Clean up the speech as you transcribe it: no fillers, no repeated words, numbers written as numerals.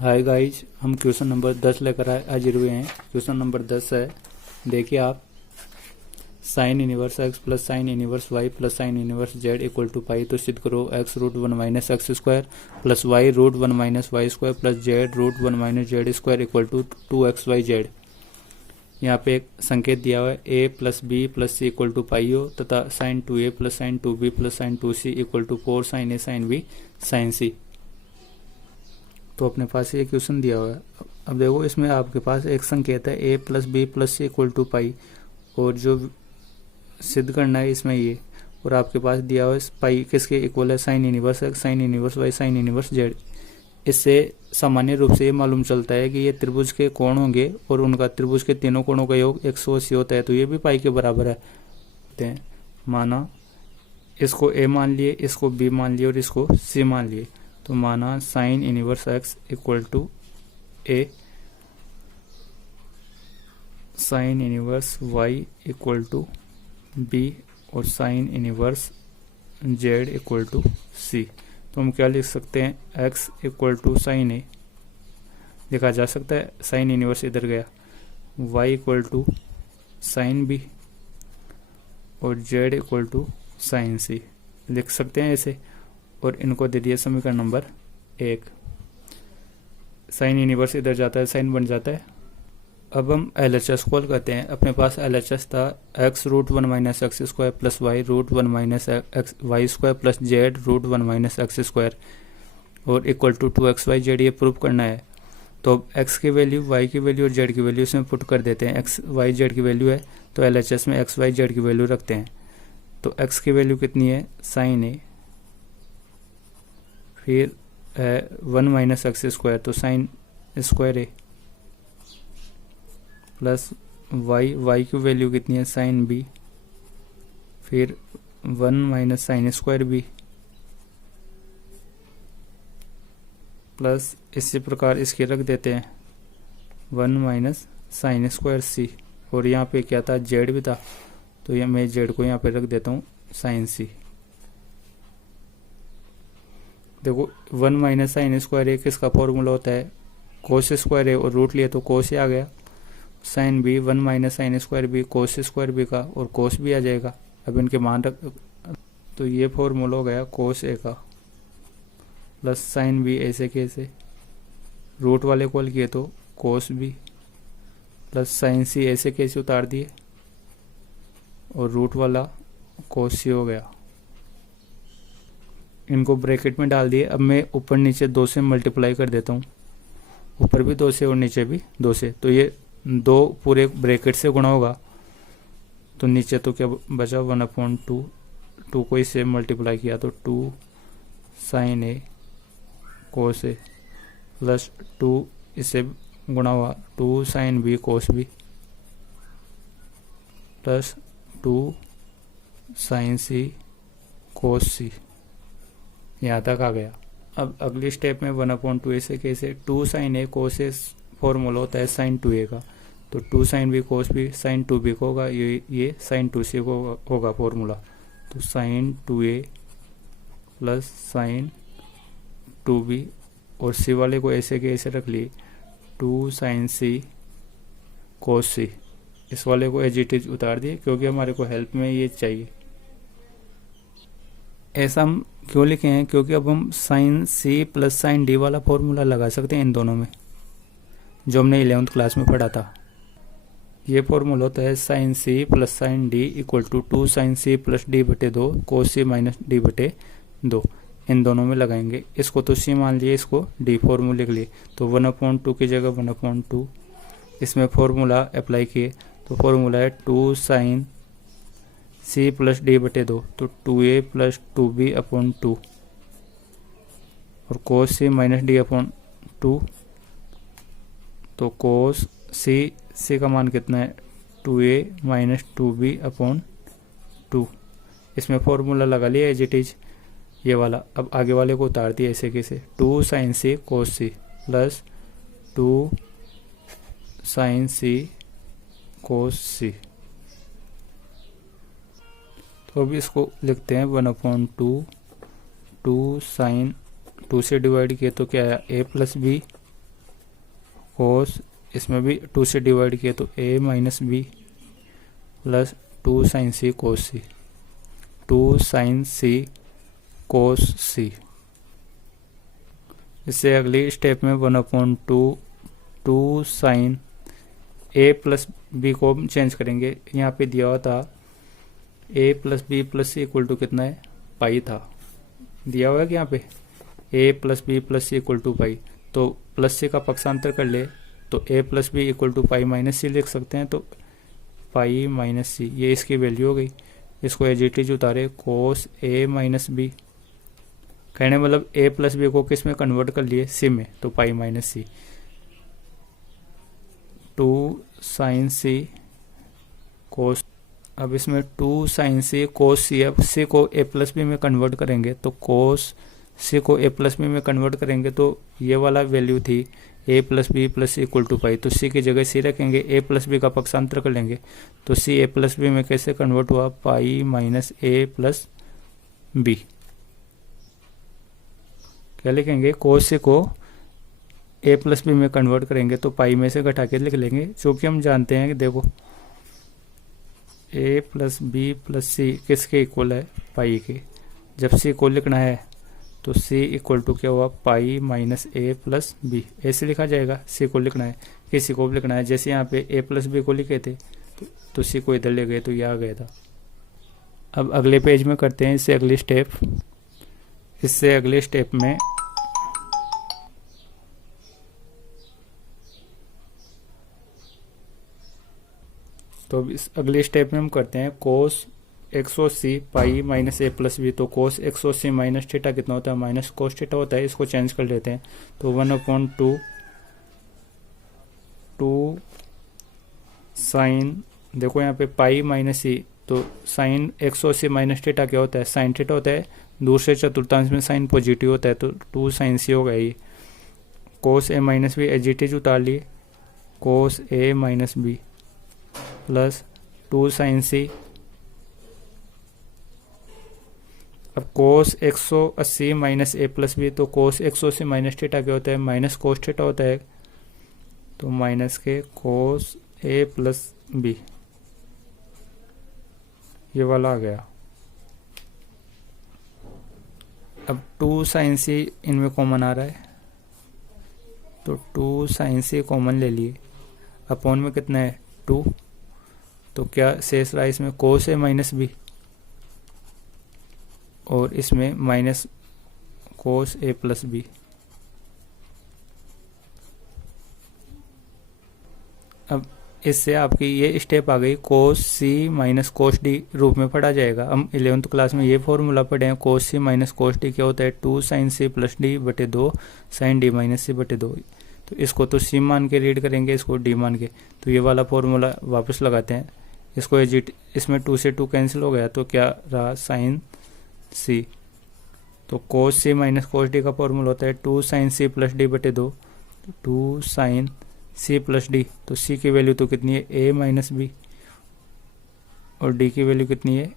Hi guys, हम question number 10 लेकर हाजिर हुए हैं। क्वेश्चन नंबर 10 है, देखिए आप, sine inverse x plus sine inverse y plus sine inverse z equal to pi. तो सिद्ध करो x root one minus x square plus y root one minus y square plus z root one minus z square equal to 2xy/z। यहाँ पे एक संकेत दिया हुआ है a plus B plus C equal to pi हो तथा sine 2a plus sine 2b plus sine 2c equal to 4 sine a sine b sine c। तो अपने पास ये क्वेश्चन दिया हुआ है। अब देखो, इसमें आपके पास एक संकेत है a plus B plus C equal to pi, और जो सिद्ध करना है इसमें ये, और आपके पास दिया हुआ है पाई किसके इक्वल है, sine inverse x sine inverse y sine inverse z. इससे सामान्य रूप से ये मालूम चलता है कि ये त्रिभुज के कोण होंगे और उनका त्रिभुज के तीनों कोणों का योग 180 होता है, तो ये भी पाई के बराबर है। माना इसको a मान लिए, इसको b मान लिए और इसको c मान लिए। तो माना sine inverse x equal to a, sine inverse y equal to b और sine inverse z equal to c। तो हम क्या लिख सकते हैं, x equal to sine a लिखा जा सकता है, साइन इनवर्स इधर गया, y equal to sine b और z equal to sine c लिख सकते हैं ऐसे। और इनको दे दिया समीकरण नंबर 1। साइन इनवर्स इधर जाता है, साइन बन जाता है। अब हम LHS कॉल करते हैं। अपने पास LHS था x root one minus x square plus y root one minus x y square plus z root one minus x square और इक्वल टू 2xy/z। ये प्रूव करना है। तो अब x की वैल्यू, y की वैल्यू और z की वैल्यू इसमें पुट कर देते हैं। x y z की वैल्यू है तो LHS में x y z की वैल्यू रखते हैं। तो x की वैल्यू कितनी है, साइन ए, फिर वन माइनस एक्स स्क्वायर तो sine square a, plus y की वैल्यू कितनी है, साइन बी, फिर one minus sine square b, plus इसी प्रकार इसके रख देते हैं one minus sine square c. और यहाँ पे क्या था, जेड भी था, तो ये मैं जेड को यहाँ पे रख देता हूँ साइन सी। देखो, वन माइनस साइन स्क्वायर ए किसका फॉर्मूला होता है, कोस स्क्वायर ए, और रूट लिए तो कोस ही आ गया। Sine b one minus sine square b cos square b का, और कोस भी आ जाएगा। अब इनके मान रख, तो ये फॉर्मूला हो गया कोस ए का, प्लस साइन बी ऐसे कैसे, रूट वाले कॉल किए तो कोस बी, प्लस साइन सी ऐसे कैसे उतार दिए, और रूट वाला कोस सी हो गया। इनको ब्रैकेट में डाल दिए। अब मैं ऊपर नीचे 2 से मल्टीप्लाई कर देता हूँ, ऊपर भी 2 से और नीचे भी 2 से। तो ये 2 पूरे ब्रैकेट से गुणा होगा, तो नीचे तो क्या बचा, 1/2, 2 को इससे मल्टीप्लाई किया तो 2 साइन ए कोस ए, प्लस 2 इससे गुणा हुआ 2 sine b cos b, plus 2 sine c cos c. यहाँ तक आ गया। अब अगली स्टेप में 1/2 ऐसे कैसे, 2 sign A cos a formula होता है साइन 2a का, तो 2 sine b cos b sine 2b को होगा, ये साइन 2c को होगा फॉर्मूला। तो sign 2a plus sine 2b, और c वाले को ऐसे के ऐसे रख लिए 2 साइन c कोस c। इस वाले को एज इट इज उतार दिए क्योंकि हमारे को हेल्प में ये चाहिए। ऐसा हम क्यों लिखे हैं, क्योंकि अब हम sine c plus sine d वाला फॉर्मूला लगा सकते हैं इन दोनों में, जो हमने 11th क्लास में पढ़ा था। ये फॉर्मूला होता है sine c plus sine d equal to 2 sine c plus d बटे 2 कोस सी माइनस डी बटे 2। इन दोनों में लगाएंगे। इसको तो सी मान लिए, इसको डी फॉर्मूला लिख लिए, तो 1/2 की जगह 1/2। इसमें फॉर्मूला अप्लाई किए तो फॉर्मूला है 2 साइन सी प्लस डी बटे 2, तो 2a प्लस 2b/2, और कोस सी माइनस d/2, तो कोस सी का मान कितना है, 2a माइनस 2b/2। इसमें फॉर्मूला लगा लिया एज इट इज ये वाला। अब आगे वाले को उतार दिया ऐसे कैसे, 2 sine c cos C plus 2 sine c cos सी। तो अभी इसको लिखते हैं 1/2, 2 साइन 2 से डिवाइड किए तो क्या आया, a प्लस बी कोस, इसमें भी 2 से डिवाइड किया तो a minus b plus 2 sine c cos c, 2 sine c cos c. इससे अगली स्टेप में 1/2 2 साइन a प्लस बी को चेंज करेंगे। यहाँ पे दिया हुआ था a plus B plus C equal to कितना है, पाई था दिया हुआ है कि यहाँ पे a plus B plus C equal to pi, तो प्लस सी का पक्षांतर कर ले तो a plus b equal to pi minus c लिख सकते हैं, तो पाई माइनस सी ये इसकी वैल्यू हो गई। इसको एज इट इज उतारे कोस a माइनस बी, कहने मतलब a प्लस बी को किस में कन्वर्ट कर लिए, सी में, तो पाई माइनस सी, 2 साइन सी कोस। अब इसमें 2 साइन सी कोस सी, अब सी को a प्लस बी में कन्वर्ट करेंगे तो कोस सी को a प्लस बी में कन्वर्ट करेंगे तो ये वाला वैल्यू थी a plus B plus C equal to pi, तो सी की जगह सी रखेंगे, a प्लस बी का पक्षांतर कर लेंगे तो सी a प्लस बी में कैसे कन्वर्ट हुआ, pi minus a plus b. क्या लिखेंगे, कोस सी को a प्लस बी में कन्वर्ट करेंगे तो पाई में से घटा के लिख लेंगे, क्योंकि हम जानते हैं कि देखो a प्लस बी प्लस सी किसके इक्वल है, पाई के। जब सी को लिखना है तो c इक्वल टू क्या हुआ, pi minus a plus b, ऐसे लिखा जाएगा। c को लिखना है, किसी को भी लिखना है, जैसे यहाँ पे a प्लस बी को लिखे थे तो c को इधर ले गए तो ये आ गया था। अब अगले पेज में करते हैं इससे अगली स्टेप। इससे अगले स्टेप में तो इस अगली स्टेप में हम करते हैं cos 180 pi minus a plus b, तो कोस 180 माइनस थीटा कितना होता है, माइनस कोस थीटा होता है। इसको चेंज कर लेते हैं तो 1/2 2 साइन, देखो यहाँ पे पाई माइनस सी, तो साइन 180 माइनस थीटा क्या होता है, साइन थीटा होता है, दूसरे चतुर्थांश में साइन पॉजिटिव होता है तो 2 साइन सी होगा ये। Cos a minus b as it is उतार लिए, cos a minus b plus 2 sine c. अब cos 180 minus a plus b, तो कोस 180 माइनस थीटा क्या होता है, माइनस कोस थीटा होता है, तो माइनस के कोस a प्लस बी, ये वाला आ गया। अब 2 साइन सी इनमें कॉमन आ रहा है तो 2 साइन सी कॉमन ले लिए, अपॉन में कितना है 2, तो क्या शेष रहा इसमें कोस a माइनस बी और इसमें minus cos a plus b. अब इससे आपकी ये स्टेप आ गई, कोस सी माइनस कोस डी रूप में पढ़ा जाएगा। हम 11th क्लास में ये फॉर्मूला पढ़े हैं, कोस सी माइनस कोस डी क्या होता है, 2 साइन सी प्लस डी बटे 2 साइन डी माइनस सी बटे 2। तो इसको तो सी मान के रीड करेंगे, इसको डी मान के, तो ये वाला फॉर्मूला वापस लगाते हैं। इसको एजिट, इसमें 2 से 2 कैंसिल हो गया तो क्या रहा, साइन सी। तो कोस सी माइनस कोस डी का फॉर्मूला होता है 2 साइन सी प्लस डी बटे 2, 2 साइन सी प्लस डी, तो सी की वैल्यू तो कितनी है, a माइनस बी, और डी की वैल्यू कितनी है,